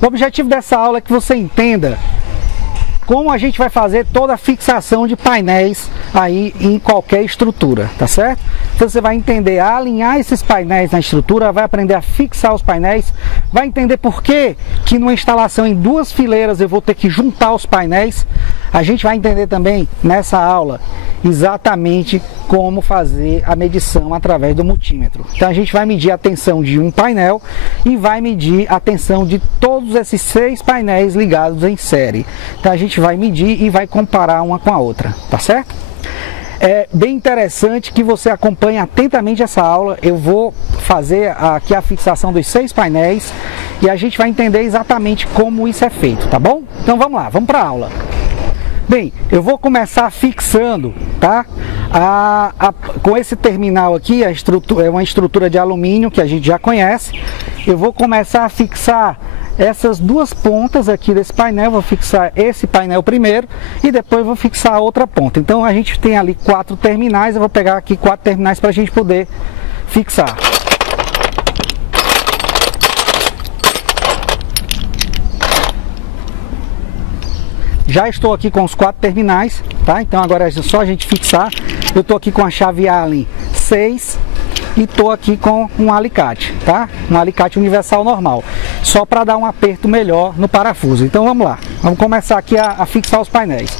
O objetivo dessa aula é que você entenda como a gente vai fazer toda a fixação de painéis aí em qualquer estrutura, tá certo? Então você vai entender a alinhar esses painéis na estrutura, vai aprender a fixar os painéis, vai entender por que numa instalação em 2 fileiras eu vou ter que juntar os painéis. A gente vai entender também nessa aula exatamente como fazer a medição através do multímetro. Então a gente vai medir a tensão de um painel e vai medir a tensão de todos esses 6 painéis ligados em série. Então a gente vai medir e vai comparar uma com a outra, tá certo? É bem interessante que você acompanhe atentamente essa aula. Eu vou fazer aqui a fixação dos 6 painéis e a gente vai entender exatamente como isso é feito, tá bom? Então vamos lá, vamos para a aula. Bem, eu vou começar fixando, tá? Com esse terminal aqui, é uma estrutura de alumínio que a gente já conhece. Eu vou começar a fixar essas 2 pontas aqui desse painel. Vou fixar esse painel primeiro e depois vou fixar a outra ponta. Então a gente tem ali 4 terminais, eu vou pegar aqui 4 terminais para a gente poder fixar. Já estou aqui com os 4 terminais, tá? Então agora é só a gente fixar. Eu estou aqui com a chave Allen 6 e estou aqui com um alicate, tá? Um alicate universal normal, só para dar um aperto melhor no parafuso. Então vamos lá, vamos começar aqui a fixar os painéis.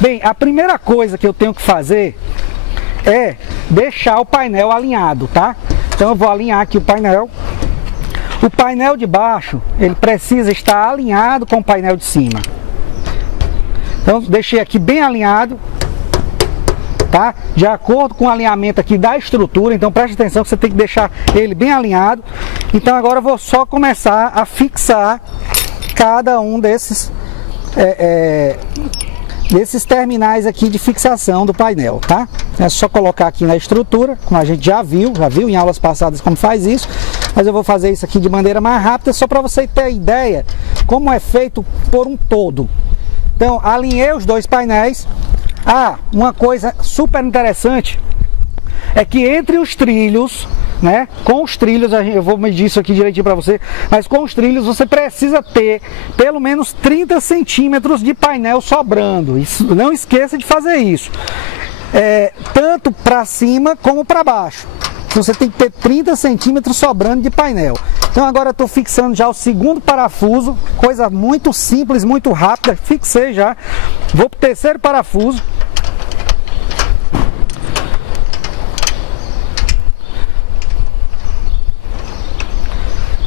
Bem, a primeira coisa que eu tenho que fazer é deixar o painel alinhado, tá? Então eu vou alinhar aqui o painel. O painel de baixo, ele precisa estar alinhado com o painel de cima. Então deixei aqui bem alinhado, tá? De acordo com o alinhamento aqui da estrutura. Então preste atenção que você tem que deixar ele bem alinhado. Então agora eu vou só começar a fixar cada um desses terminais aqui de fixação do painel, tá? É só colocar aqui na estrutura, como a gente já viu em aulas passadas como faz isso, mas eu vou fazer isso aqui de maneira mais rápida, só para você ter ideia como é feito por um todo. Então, alinhei os 2 painéis. Uma coisa super interessante é que entre os trilhos, né? Com os trilhos, eu vou medir isso aqui direitinho para você, mas com os trilhos você precisa ter pelo menos 30 centímetros de painel sobrando. Isso, não esqueça de fazer isso. Tanto para cima como para baixo. Você tem que ter 30 centímetros sobrando de painel. Então agora eu estou fixando já o 2º parafuso, coisa muito simples, muito rápida. Fixei já, vou para o 3º parafuso.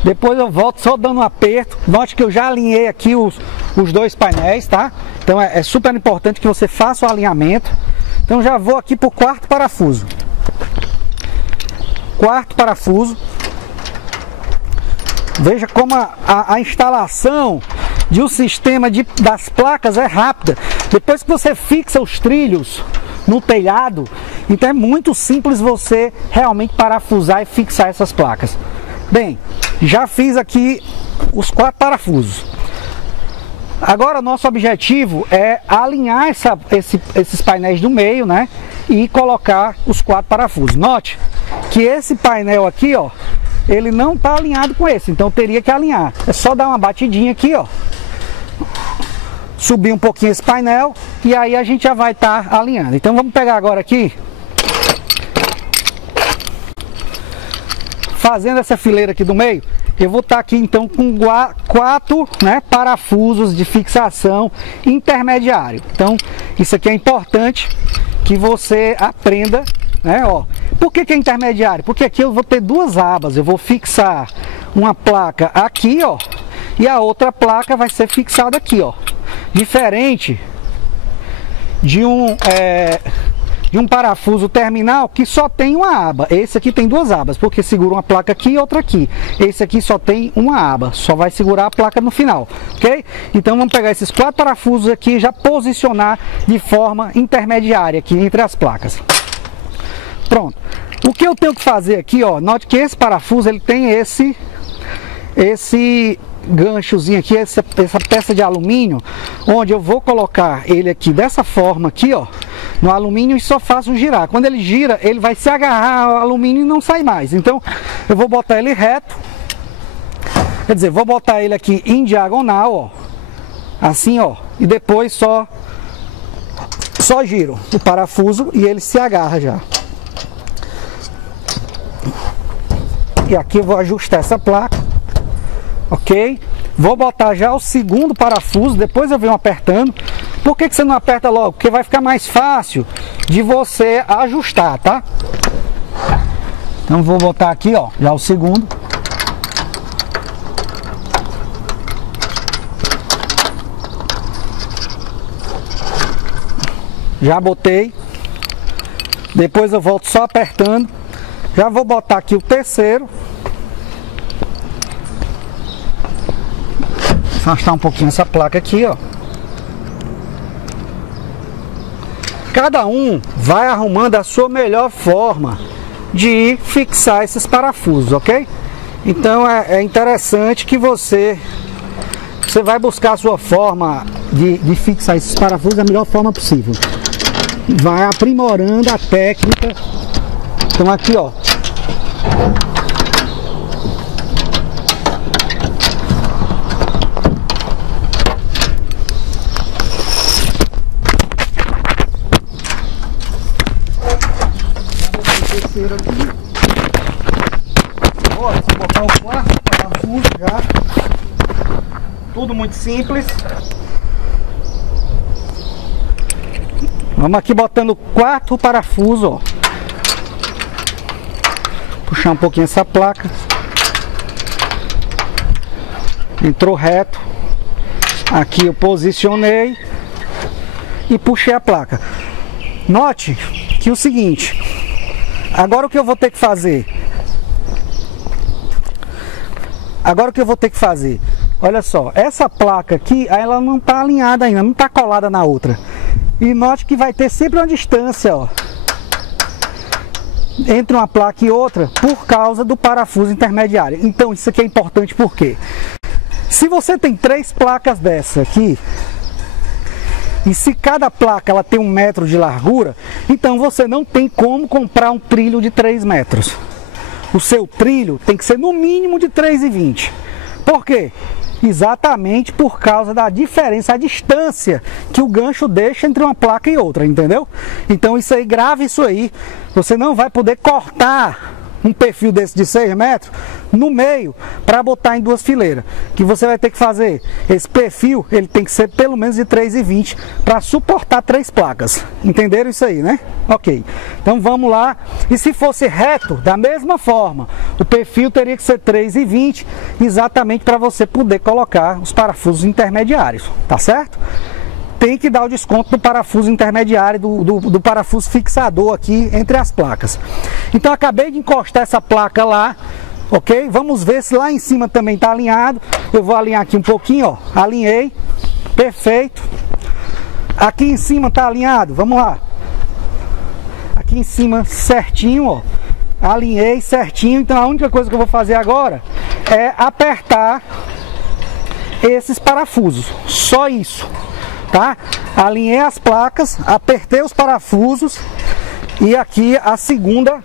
Depois eu volto só dando um aperto. Note que eu já alinhei aqui os 2 painéis, tá? Então é super importante que você faça o alinhamento. Então já vou aqui para o 4º parafuso. 4º parafuso. Veja como a instalação de um sistema das placas é rápida. Depois que você fixa os trilhos no telhado, então é muito simples você realmente parafusar e fixar essas placas. Bem, já fiz aqui os 4 parafusos. Agora o nosso objetivo é alinhar esses painéis do meio, né? E colocar os 4 parafusos. Note que esse painel aqui, ó, ele não está alinhado com esse, então teria que alinhar. É só dar uma batidinha aqui, ó, subir um pouquinho esse painel e aí a gente já vai estar alinhando. Então vamos pegar agora aqui, fazendo essa fileira aqui do meio. Eu vou estar aqui então com 4, né, parafusos de fixação intermediário. Então isso aqui é importante que você aprenda, né, ó. Por que é intermediário? Porque aqui eu vou ter 2 abas. Eu vou fixar uma placa aqui, ó, e a outra placa vai ser fixada aqui, ó. Diferente de um parafuso terminal que só tem uma aba. Esse aqui tem 2 abas, porque segura uma placa aqui e outra aqui. Esse aqui só tem uma aba, só vai segurar a placa no final, ok? Então vamos pegar esses 4 parafusos aqui e já posicionar de forma intermediária aqui entre as placas. Pronto. O que eu tenho que fazer aqui, ó, note que esse parafuso ele tem esse ganchozinho aqui, essa peça de alumínio, onde eu vou colocar ele aqui dessa forma aqui, ó, no alumínio, e só faço girar. Quando ele gira, ele vai se agarrar ao alumínio e não sai mais. Então eu vou botar ele reto. Quer dizer, vou botar ele aqui em diagonal, ó. Assim, ó. E depois só giro o parafuso e ele se agarra já. E aqui eu vou ajustar essa placa. Ok? Vou botar já o segundo parafuso, depois eu venho apertando. Por que você não aperta logo? Porque vai ficar mais fácil de você ajustar, tá? Então vou botar aqui, ó, já o segundo. Já botei. Depois eu volto só apertando. Já vou botar aqui o terceiro. Afastar um pouquinho essa placa aqui, ó. Cada um vai arrumando a sua melhor forma de fixar esses parafusos, ok? Então é interessante que você vai buscar a sua forma de fixar esses parafusos da melhor forma possível. Vai aprimorando a técnica. Então aqui, ó. Aqui. Vou botar o quarto parafuso já. Tudo muito simples. Vamos aqui botando o quarto parafuso, ó. Puxar um pouquinho essa placa. Entrou reto. Aqui eu posicionei e puxei a placa. Note que o seguinte. Agora o que eu vou ter que fazer? Olha só, essa placa aqui, ela não está alinhada ainda, não está colada na outra. E note que vai ter sempre uma distância, ó, entre uma placa e outra, por causa do parafuso intermediário. Então isso aqui é importante porque se você tem 3 placas dessa aqui, e se cada placa ela tem 1 metro de largura, então você não tem como comprar um trilho de 3 metros. O seu trilho tem que ser no mínimo de 3,20. Por quê? Exatamente por causa da diferença, a distância que o gancho deixa entre uma placa e outra, entendeu? Então isso aí, grave isso aí. Você não vai poder cortar um perfil desse de 6 metros no meio para botar em 2 fileiras. Que você vai ter que fazer esse perfil, ele tem que ser pelo menos de 3,20 para suportar 3 placas. Entenderam isso aí, né? Ok. Então vamos lá. E se fosse reto, da mesma forma, o perfil teria que ser 3,20, exatamente para você poder colocar os parafusos intermediários, tá certo? Tem que dar o desconto do parafuso intermediário, do parafuso fixador aqui entre as placas. Então acabei de encostar essa placa lá, ok? Vamos ver se lá em cima também está alinhado. Eu vou alinhar aqui um pouquinho, ó. Alinhei, perfeito. Aqui em cima está alinhado, vamos lá. Aqui em cima certinho, ó. Alinhei certinho, então a única coisa que eu vou fazer agora é apertar esses parafusos, só isso. Tá? Alinhei as placas, apertei os parafusos e aqui a segunda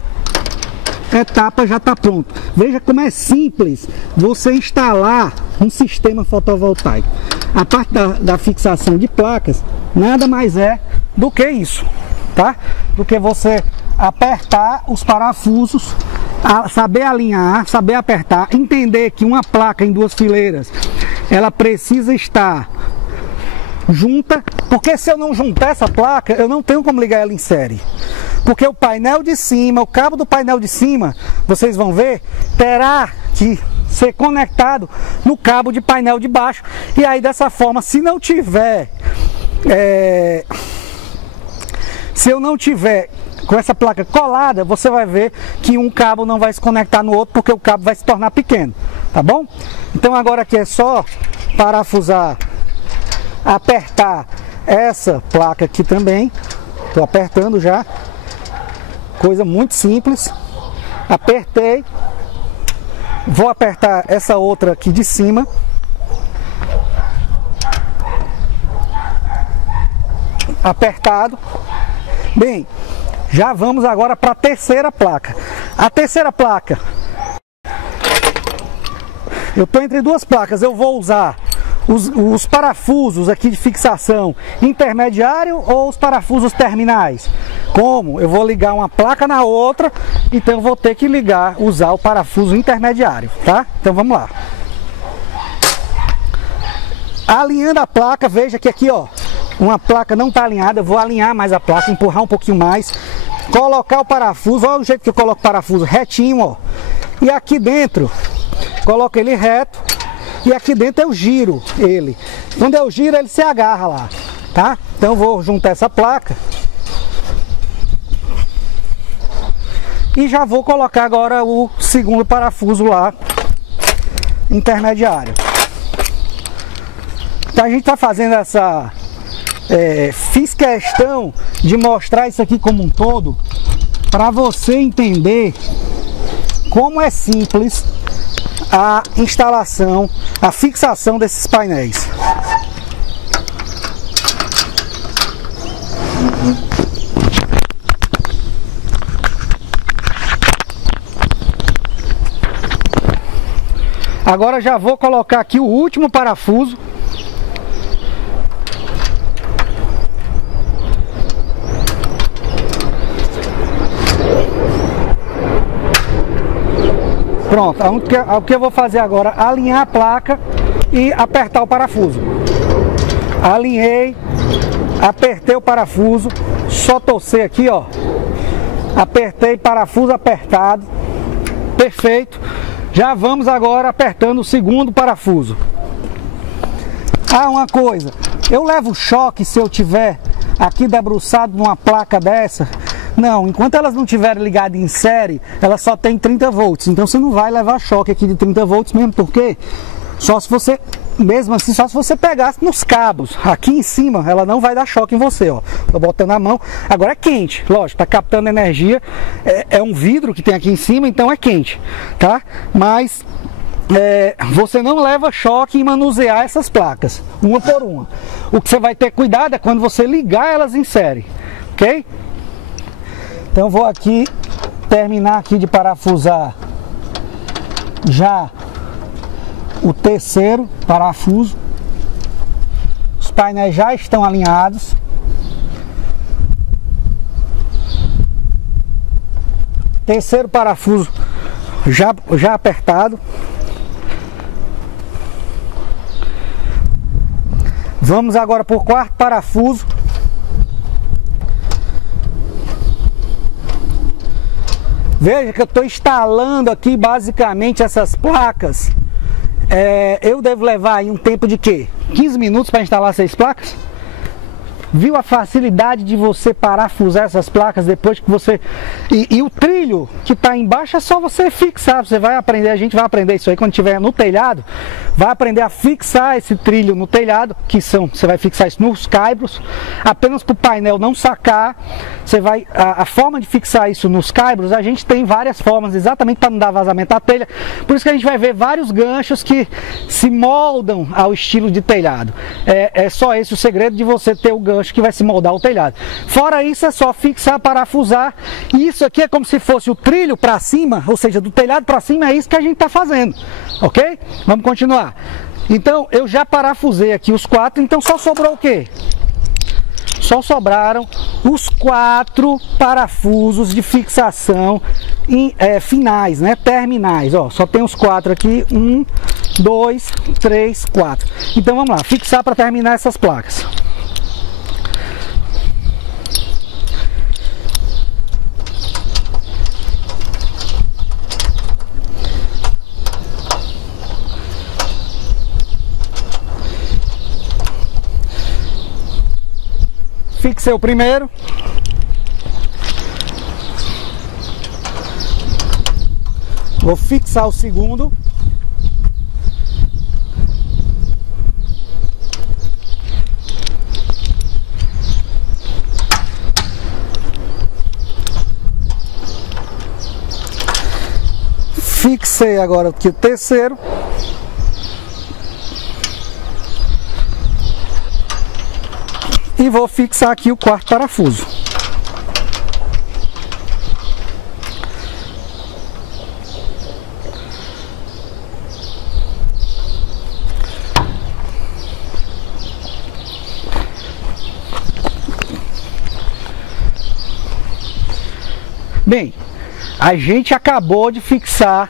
etapa já está pronta. Veja como é simples você instalar um sistema fotovoltaico. A parte da fixação de placas nada mais é do que isso, tá? Do que você apertar os parafusos, saber alinhar, saber apertar, entender que uma placa em 2 fileiras ela precisa estar junta, porque se eu não juntar essa placa, eu não tenho como ligar ela em série. Porque o painel de cima, o cabo do painel de cima, vocês vão ver, terá que ser conectado no cabo de painel de baixo. E aí dessa forma, se não tiver, se eu não tiver com essa placa colada, você vai ver que um cabo não vai se conectar no outro, porque o cabo vai se tornar pequeno, tá bom? Então agora aqui é só parafusar, apertar essa placa aqui também. Estou apertando já. Coisa muito simples. Apertei. Vou apertar essa outra aqui de cima. Apertado. Bem, já vamos agora para a terceira placa. A terceira placa, eu estou entre duas placas, eu vou usar os parafusos aqui de fixação intermediário ou os parafusos terminais? Como? Eu vou ligar uma placa na outra, então eu vou ter que usar o parafuso intermediário, tá? Então vamos lá. Alinhando a placa, veja que aqui, ó, uma placa não está alinhada, eu vou alinhar mais a placa, empurrar um pouquinho mais, colocar o parafuso, olha o jeito que eu coloco o parafuso, retinho, ó. E aqui dentro, coloco ele reto. E aqui dentro eu giro ele. Quando eu giro, ele se agarra lá, tá? Então eu vou juntar essa placa. E já vou colocar agora o segundo parafuso lá, intermediário. Então a gente tá fazendo essa... fiz questão de mostrar isso aqui como um todo, para você entender como é simples a instalação, a fixação desses painéis. Agora já vou colocar aqui o último parafuso. Pronto, o que eu vou fazer agora? Alinhar a placa e apertar o parafuso. Alinhei, apertei o parafuso, só torcer aqui, ó. Apertei, parafuso apertado, perfeito. Já vamos agora apertando o segundo parafuso. Ah, uma coisa, eu levo choque se eu tiver aqui debruçado numa placa dessa? Não, enquanto elas não estiverem ligadas em série, ela só tem 30 volts. Então você não vai levar choque aqui de 30 volts mesmo, porque só se você, mesmo assim, só se você pegasse nos cabos. Aqui em cima, ela não vai dar choque em você, ó. Tô botando a mão. Agora é quente, lógico, tá captando energia. É um vidro que tem aqui em cima, então é quente, tá? Mas você não leva choque em manusear essas placas, uma por uma. O que você vai ter cuidado é quando você ligar elas em série, ok? Então vou aqui terminar aqui de parafusar já o terceiro parafuso. Os painéis já estão alinhados. Terceiro parafuso já apertado. Vamos agora por quarto parafuso. Veja que eu estou instalando aqui basicamente essas placas. Eu devo levar aí um tempo de quê? 15 minutos para instalar 6 placas? Viu a facilidade de você parafusar essas placas depois que você... E o trilho que está embaixo é só você fixar. Você vai aprender, a gente vai aprender isso aí quando estiver no telhado. Vai aprender a fixar esse trilho no telhado, você vai fixar isso nos caibros, apenas para o painel não sacar. Você vai... A forma de fixar isso nos caibros, a gente tem várias formas, exatamente para não dar vazamento à telha. Por isso que a gente vai ver vários ganchos que se moldam ao estilo de telhado. É só esse o segredo de você ter o gancho que vai se moldar o telhado. Fora isso, é só fixar, parafusar. E isso aqui é como se fosse o trilho para cima, ou seja, do telhado para cima. É isso que a gente está fazendo, ok? Vamos continuar. Então eu já parafusei aqui os 4. Então só sobrou o quê? Só sobraram os 4 parafusos de fixação finais, né? Terminais, ó. Só tem os 4 aqui. 1, 2, 3, 4. Então vamos lá, fixar para terminar essas placas. Fixei o primeiro. Vou fixar o segundo. Fixei agora aqui o terceiro. E vou fixar aqui o quarto parafuso. Bem, a gente acabou de fixar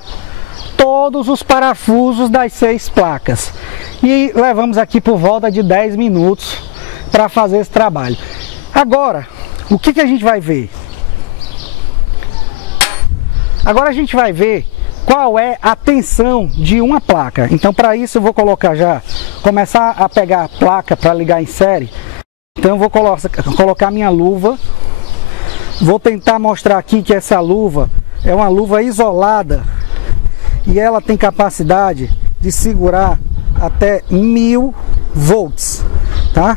todos os parafusos das 6 placas e levamos aqui por volta de 10 minutos para fazer esse trabalho. Agora, o que a gente vai ver? Agora a gente vai ver qual é a tensão de uma placa. Então, para isso eu vou começar a pegar a placa para ligar em série. Então eu vou colocar minha luva. Vou tentar mostrar aqui que essa luva é uma luva isolada e ela tem capacidade de segurar até 1000 volts, tá?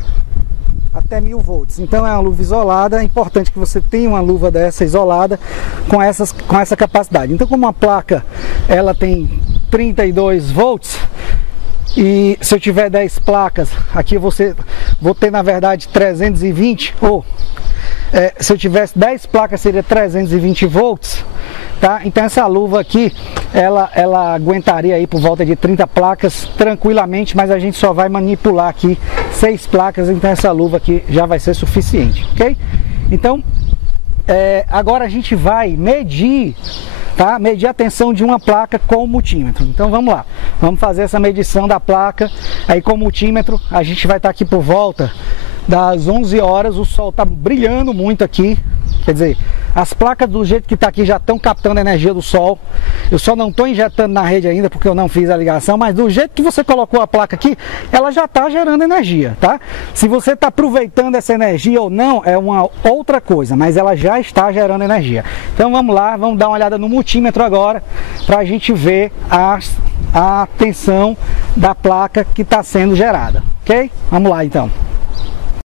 Até 1000 volts. Então é uma luva isolada. É importante que você tenha uma luva dessa isolada com essa capacidade. Então, como a placa ela tem 32 volts e se eu tiver 10 placas aqui, vou ter na verdade 320 ou se eu tivesse 10 placas seria 320 volts, tá? Então essa luva aqui, ela aguentaria aí por volta de 30 placas tranquilamente, mas a gente só vai manipular aqui 6 placas, então essa luva aqui já vai ser suficiente, ok? Então, agora a gente vai medir, tá? Medir a tensão de uma placa com o multímetro. Então vamos lá, vamos fazer essa medição da placa aí com o multímetro. A gente vai estar aqui por volta das 11 horas, o sol está brilhando muito aqui, quer dizer, as placas do jeito que está aqui já estão captando a energia do sol. Eu só não estou injetando na rede ainda porque eu não fiz a ligação, mas do jeito que você colocou a placa aqui, ela já está gerando energia, tá? Se você está aproveitando essa energia ou não, é uma outra coisa, mas ela já está gerando energia. Então vamos lá, vamos dar uma olhada no multímetro agora, para a gente ver a tensão da placa que está sendo gerada, ok? Vamos lá então.